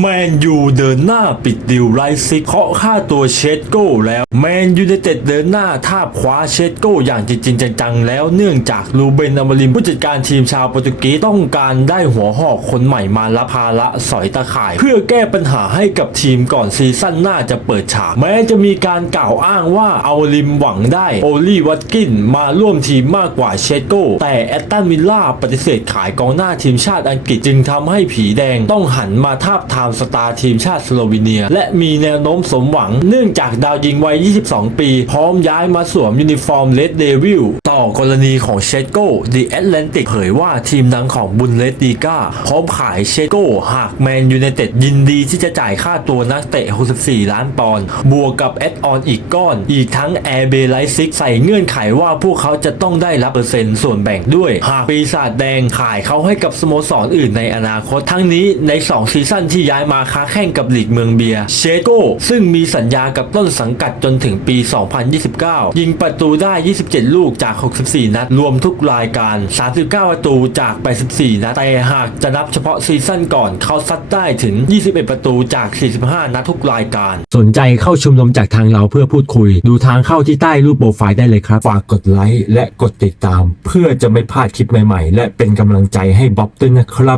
แมนยูเดินหน้าปิดดิวไลซิเคาะค่าตัวเชดโก้แล้ว แมนยูไนเต็ดเดินหน้าทาบคว้าเชดโก้อย่างจริงๆจังๆแล้วเนื่องจากลูเบนอมริมผู้จัดการทีมชาวโปรตุเกสต้องการได้หัวหอกคนใหม่มารับภาระสอยตะข่าย เพื่อแก้ปัญหาให้กับทีมก่อนซีซั่นหน้าจะเปิดฉาก แม้จะมีการกล่าวอ้างว่าอาลิมหวังได้โอลี่วัตกินมาร่วมทีมมากกว่าเชดโก้แต่แอตตันวิลล่าปฏิเสธขายกองหน้าทีมชาติอังกฤษจึงทำให้ผีแดงต้องหันมาทาบทามสตาร์ทีมชาติสโลวีเนีย และมีแนวโน้มสมหวัง เนื่องจากดาวยิงวัย 22 ปี พร้อมย้ายมาสวมยูนิฟอร์มเลดเดวิลต่อกรณีของเชดโก้ดีแอตแลนติกเผยว่าทีมดังของบุนเลสตีกาพร้อมขายเชดโก้หากแมนยูไนเต็ดยินดีที่จะจ่ายค่าตัวนักเตะ 64 ล้านปอนด์บวกกับแอดออนอีกก้อน อีกทั้งแอร์เบไลซิกใส่เงื่อนไขว่าพวกเขาจะต้องได้รับเปอร์เซ็นต์ส่วนแบ่งด้วย หากปีศาจแดงขายเขาให้กับสโมสรอื่นในอนาคตทั้งนี้ใน 2 ซีซั่นที่ย้ายมาค้าแข่งกับลีกเมืองเบียเชโก้ซึ่งมีสัญญากับต้นสังกัดจนถึงปี 2029 ยิงประตูได้ 27 ลูกจาก 64 นัด รวมทุกรายการ 39 ประตูจาก 84 นัด แต่หากจะนับเฉพาะซีซั่นก่อนเขาซัดได้ถึง 21 ประตูจาก 45 นัดทุกรายการ สนใจเข้าชมนุมจากทางเราเพื่อพูดคุย ดูทางเข้าที่ใต้รูปโปรไฟล์ได้เลยครับ ฝากกดไลค์และกดติดตาม เพื่อจะไม่พลาดคลิปใหม่ๆ และเป็นกำลังใจให้บ๊อบด้วยนะครับ